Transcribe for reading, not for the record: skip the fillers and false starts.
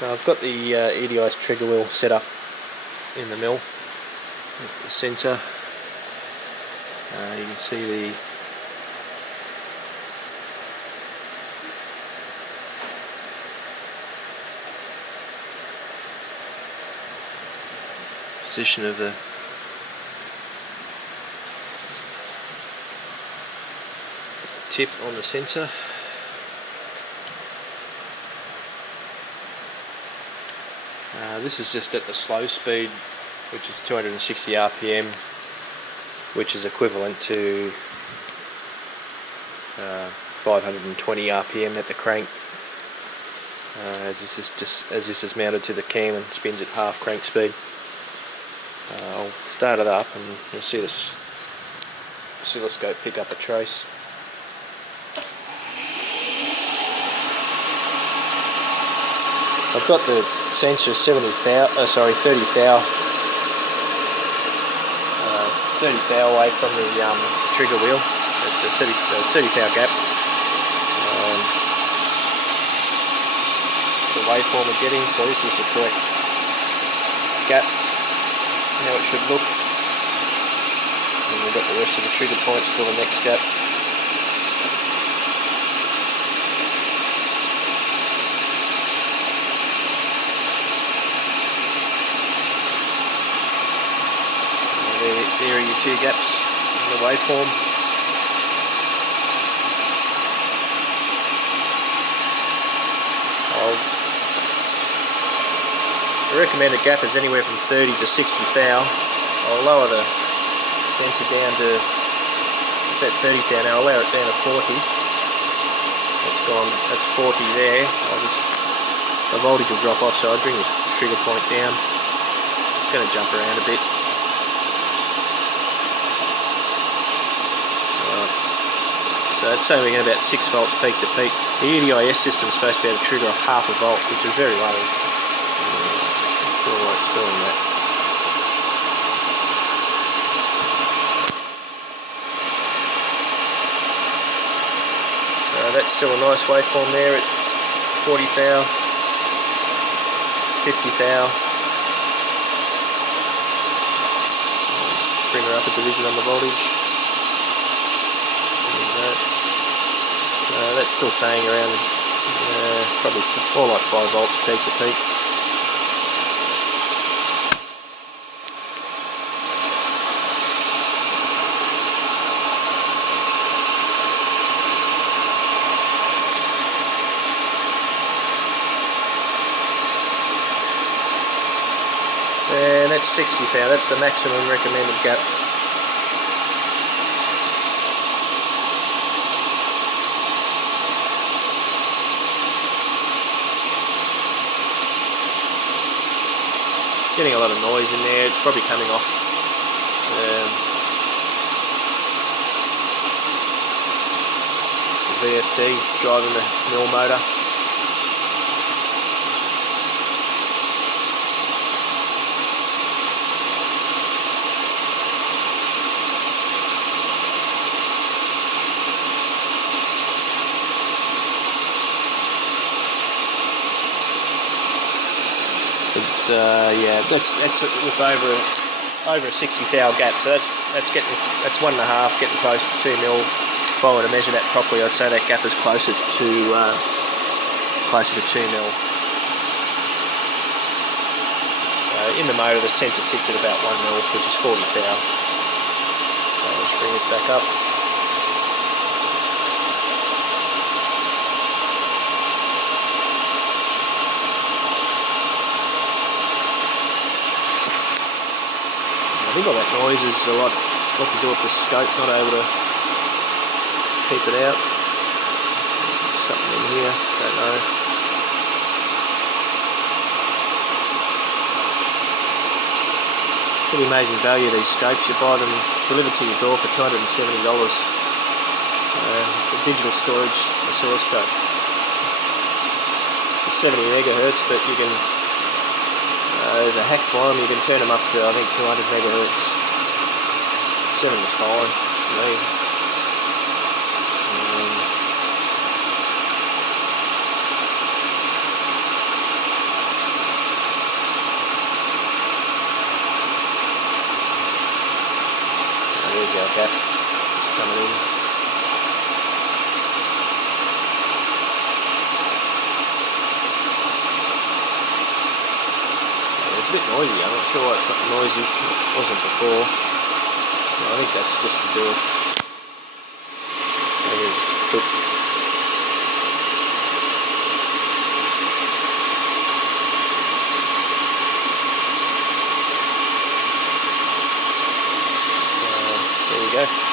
Now I've got the EDI's trigger wheel set up in the mill, the sensor. You can see the position of the tip on the sensor. This is just at the slow speed, which is 260 RPM, which is equivalent to 520 RPM at the crank. As this is mounted to the cam and spins at half crank speed. I'll start it up and you'll see this oscilloscope pick up a trace. I've got the sensor 30 thou away from the trigger wheel at the 30 thou gap. The waveform we're getting, so this is the correct gap, how it should look. And we've got the rest of the trigger points till the next gap. There are your two gaps in the waveform. The recommended gap is anywhere from 30 to 60 thou. I'll lower the sensor down to, it's at 30 thou now, I'll lower it down to 40. That's gone, that's 40 there. The voltage will drop off, so I'll bring the trigger point down. It's going to jump around a bit. So it's saying we're getting about 6 volts peak to peak. The EDIS system is supposed to be able to trigger off half a volt, which is very low. Still like doing that. That's still a nice waveform there at 40 thou, 50 thou. Bring her up a division on the voltage. That's still saying around probably more like 5 volts peak to peak. And that's 60 thou, that's the maximum recommended gap. Getting a lot of noise in there, it's probably coming off the VFD driving the mill motor. Yeah, that's with over a 60 thou gap, so that's 1.5, getting close to 2 mil. If I were to measure that properly, I'd say that gap is closer to 2 mil. In the motor, the sensor sits at about 1 mil, which is 40 thou. So let's bring this back up. I think all that noise is a lot to do with the scope, not able to keep it out. Something in here, don't know. Pretty amazing value, these scopes. You buy them delivered to your door for $270. A digital storage oscilloscope. It's 70 megahertz, but you can there's a hack for them, you can turn them up to I think 200 megahertz. 70 is fine for me. sure why it's not noisy. It wasn't before. No, I think that's just to do it. There you go.